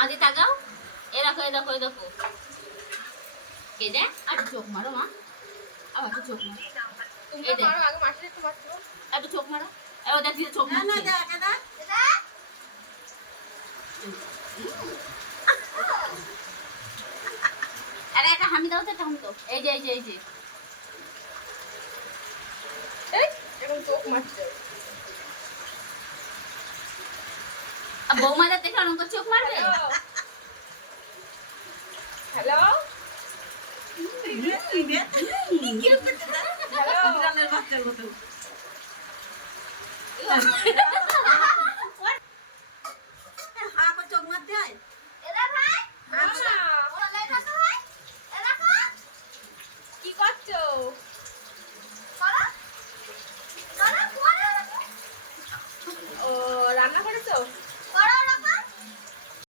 আদি তাকাও, এ দেখো এ দেখো এ দেখো, এই যে আর চোখ মারো মা, আবার একটু চোখ মারো, তুমি এই দেখ মারো আগে মাসি একটু মারছো একটু চোখ মারো, এবার দেখ দিদি চোখ মারছে। আরে একটা হামি দাও তো, একটা হামি দাও, এই যে এই যে এই যে এই এখন চোখ মারছে বৌমাদের দেখে অনেক চোখ মারবে। হ্যালো হ্যালো বাচ্চার মতো